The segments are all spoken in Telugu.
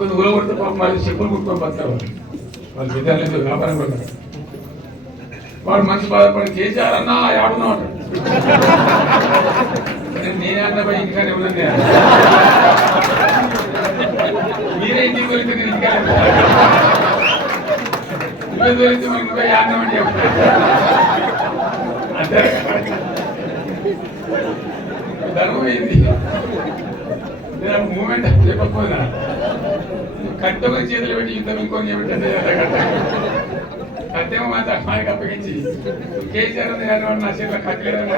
కొన్ని ఊళ్ళో కొడితే పాపం వాళ్ళు చెప్పులు కుట్టుకొని బతారు వాళ్ళు విధానం వ్యాపారం కూడా వాడు మనిషి బాధపడి చేశారన్నా ఆడున్నా నేనే అన్న పోయి ఇంటికానే ఉన్నది మీరే ఇంటికి దొరికితే నేను ఇంటికానే నువ్వే దొరికితే మరి నువ్వే ఆడినామని అంతే ధర్మం ఏంది నేను మూమెంట్ చెప్పకపోయినా కట్టెగా చేతులు పెట్టి యుద్ధం ఇంకొని చెప్పండి కట్టేమో మాత్రం అమ్మాయికి అప్పగించి కేసీఆర్ ఉంది కానీ వాడు నా చేతిలో కట్టలేదని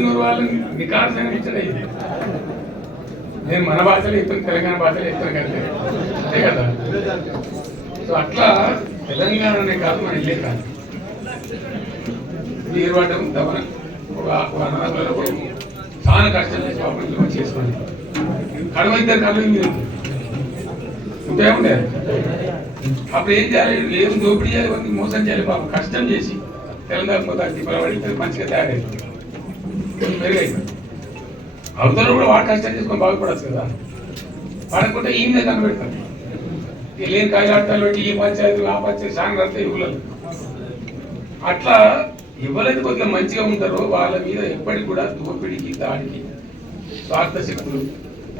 నూరు వాళ్ళని నికాసంగా ఇచ్చడం ఇది నేను మన భాషలో చెప్తాను తెలంగాణ భాషలో చెప్తాను కదా అంతే కదా సో అట్లా తెలంగాణనే కాదు మన ఇల్లే కాదు మీరు పడ్డం ఒక అన్నదాంలో చాలా కష్టం చేసి పాపం చేసుకోండి కడుమ ఇద్దరు కళ్ళు మీరు ఉంటే అప్పుడు ఏం చేయాలి లేదు దోపిడీ చేయాలి కొంచెం మోసం చేయాలి పాపం కష్టం చేసి తెలంగాణ మొత్తం దీపావళి మంచిగా తయారైంది మెరుగైంది అవతల కూడా వాడు కష్టం చేసుకొని బాగుపడచ్చు కదా పడకుంటే ఈ మీద కనబెడతారు లేని కాయలాడతాలు పెట్టి ఈ పంచాయతీలు ఆ పంచాయతీ సాంగ్ అంతా ఇవ్వలేదు అట్లా ఎవరైతే కొద్దిగా మంచిగా ఉంటారో వాళ్ళ మీద ఎప్పటికి కూడా దోపిడికి దాడికి స్వార్థ శక్తులు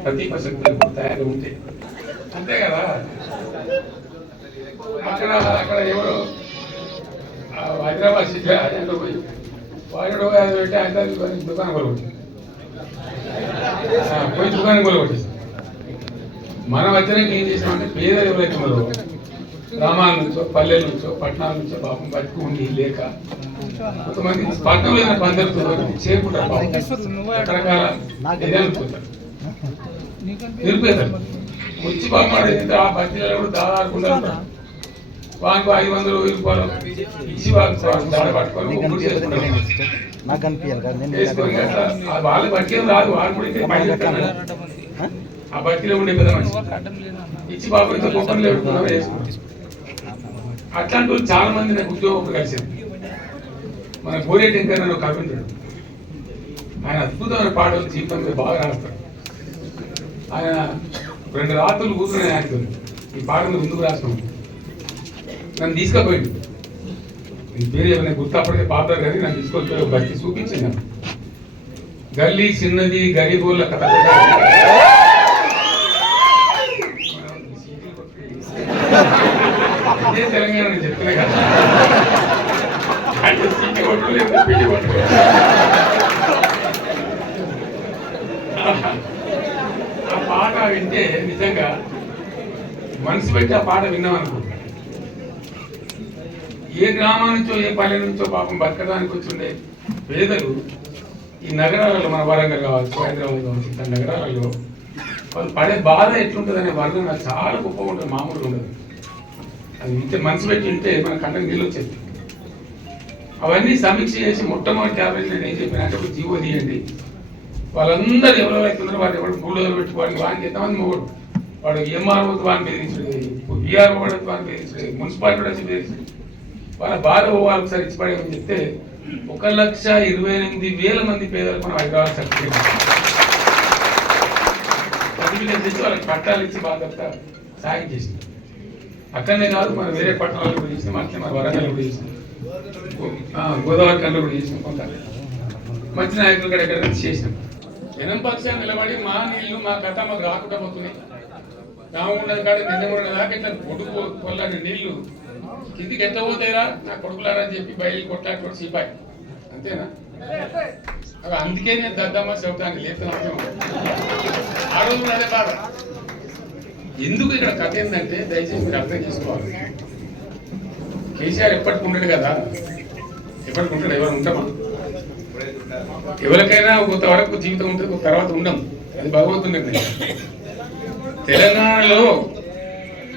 ప్రతీప శక్తులు తయారు ఉంటాయి అంతే కదా అక్కడ ఎవరో హైదరాబాద్ సిటీ అజెండా పోయి వాడు పెట్టి హైదరాబాద్ దుకాణం కొలగొట్టింది పోయి దుకాణం కొలగొట్టేసి మనం వచ్చినాక ఏం చేసామంటే పేదలు ఎవరైతే ఉన్నారో గ్రామాల నుంచో పల్లెల నుంచో పట్టణాల నుంచో పాపం బతుకు ఉండి లేక కొంతమంది పట్టణంలో పందరుతో చేరుకుంటారు రకరకాల పోతారు నిరుపేదలు వచ్చి బాగుపడేది ఆ బస్తీలలో కూడా దాదాపుకుండా ఉంటారు వాళ్ళకు 500 రూపాయలు ఇచ్చి వాళ్ళు దాడ పట్టుకొని వాళ్ళు బతికేం రాదు వాళ్ళు కూడా ఆ బతిలో ఉండే పెద్ద మనిషి ఇచ్చి బాబు ఇంత గొప్పలు లేకుండా వేసుకుంటారు అట్లాంటి వాళ్ళు చాలా మంది నాకు ఉద్యోగం కలిసింది మన గోరే టెంకర్ అని ఒక కవి ఉంటాడు ఆయన అద్భుతమైన పాటలు జీవితం మీద బాగా రాస్తాడు ఆయన 2 రాత్రులు కూర్చునే ఆయన ఈ పాట మీద ముందుకు రాస్తాం నన్ను తీసుకుపోయింది నీ పేరు ఏమైనా గుర్తు అప్పటికే పాతారు కానీ నన్ను తీసుకొచ్చి బతి చూపించింది గల్లీ చిన్నది గరీబోళ్ళ కథ ఇదే తెలంగాణ నేను చెప్తున్నా కదా అంటే సీటి కొట్టు లేదు పిటి కొట్టు ఆ పాట వింటే నిజంగా మనసు పెట్టి ఆ పాట విన్నామనుకో ఏ గ్రామం నుంచో ఏ పల్లె నుంచో పాపం బతకడానికి వచ్చిండే పేదలు ఈ నగరాలలో మన వరంగల్ కావచ్చు హైదరాబాద్ కావచ్చు ఇతర నగరాలలో వాళ్ళు పడే బాధ ఎట్లుంటుంది అనే వర్ణం నాకు చాలా గొప్పగా ఉంటుంది మామూలుగా ఉండదు అది ఇంటే మనసు పెట్టి ఉంటే మన కళ్ళకి నీళ్ళు వచ్చేది అవన్నీ సమీక్ష చేసి మొట్టమొదటి యావరేజ్ నేను ఏం చెప్పిన అంటే ఒక జీవో తీయండి వాళ్ళందరూ ఎవరో అవుతున్నారో వాళ్ళు ఎవరు గూడలు పెట్టుకోవడానికి వాడికి ఎంతమంది మొగడు వాడు ఎంఆర్ఓ వాడిని బెదిరించలేదు బీఆర్ఓ వాడిని బెదిరించలేదు మున్సిపాలిటీ వచ్చి బెదిరించలేదు వాళ్ళ బాధ వాళ్ళకి ఒకసారి ఇచ్చిపడేమని చెప్తే 1,28,000 మంది పేదలకు మనం హైదరాబాద్ సర్టిఫికేట్ చేసి వాళ్ళకి పట్టాలు ఇచ్చి బాధ్యత సాయం చేసింది అక్కడనే కాదు మనం వేరే పట్టణాలు కూడా చేసినాం అట్లే మన వరంగల్ కూడా చేసినాం గోదావరి కళ్ళు కూడా చేసినాం కొంత మంచి నాయకులు కూడా ఎక్కడ చేసినాం జనం పక్షాన్ని నిలబడి మా నీళ్లు మా కథ మాకు రాకుండా పోతున్నాయి రామగుండ కాడ నిజంగా దాకా ఇట్లా పొడుగు పొల్లని నీళ్లు కిందికి ఎట్లా పోతాయిరా నా కొడుకులారని చెప్పి బయలు కొట్లాడుకోడు సిపాయి అంతేనా అందుకే నేను దద్దమ్మ చెబుతాను లేపుతున్నాను ఆ రోజు అదే బాధ ఎందుకు ఇక్కడ కథ ఏంటంటే దయచేసి మీరు అర్థం చేసుకోవాలి కేసీఆర్ ఎప్పటికి ఉండడు కదా ఎప్పటికి ఉంటాడు ఎవరు ఉంటామా ఎవరికైనా కొంతవరకు జీవితం ఉంటుంది తర్వాత ఉండం అది భగవంతుని తెలంగాణలో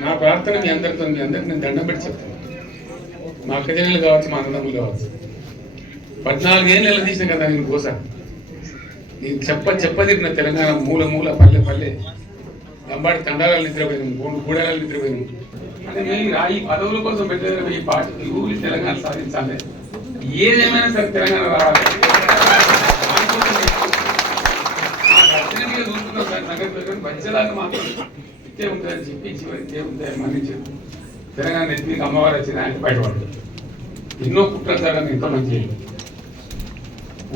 నా ప్రార్థన మీ అందరితో నేను దండం పెట్టి చెప్తాను మా అక్కజనులు కావచ్చు మా అన్నదమ్ములు కావచ్చు 14 ఏళ్ళు తీసిన కదా నేను కోసా నేను చెప్పదిరిన తెలంగాణ మూల పల్లె లంబాడి తండాలను నిద్రపోయినాము గూడాలను నిద్రపోయినాము అంటే మేము ఈ పదవుల కోసం పెట్టేది ఈ పార్టీ ఊరి తెలంగాణ సాధించాలి ఏదేమైనా సరే తెలంగాణ రావాలి. చూస్తున్నాం సార్ నగర వచ్చేదాకా మాత్రం ఇట్టే ఉంటుందని చెప్పి చివరికి ఏముంటాయి మన్నించారు. తెలంగాణ ఎత్తికి అమ్మవారు వచ్చిన ఆయన బయటపడతారు. ఎన్నో కుట్రలు జరగని ఎంతో మంచి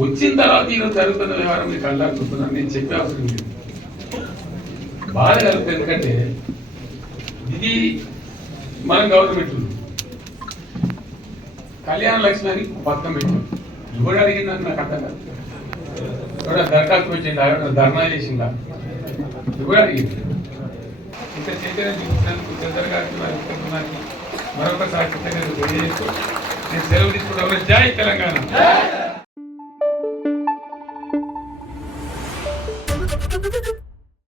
వచ్చిన తర్వాత ఈరోజు జరుగుతున్న వ్యవహారం మీకు అల్లా చూస్తున్నాను. నేను చెప్పే అవసరం లేదు, బాధ కలుగుతుంది. ఎందుకంటే ఇది మనం గవర్నమెంట్ కళ్యాణ లక్ష్మి అని పథకం పెట్టాం. ఎవడు అడిగిందని నాకు అర్థం కాదు. ఎవడ దరఖాస్తు పెట్టిందా, ఎవడ ధర్నా చేసిందా, ఎవడు అడిగింది? ఇంత చైతన్యం చూపించినందుకు చంద్ర గారికి మరొకసారి తెలియజేస్తూ నేను సెలవు తీసుకుంటాను. జై తెలంగాణ.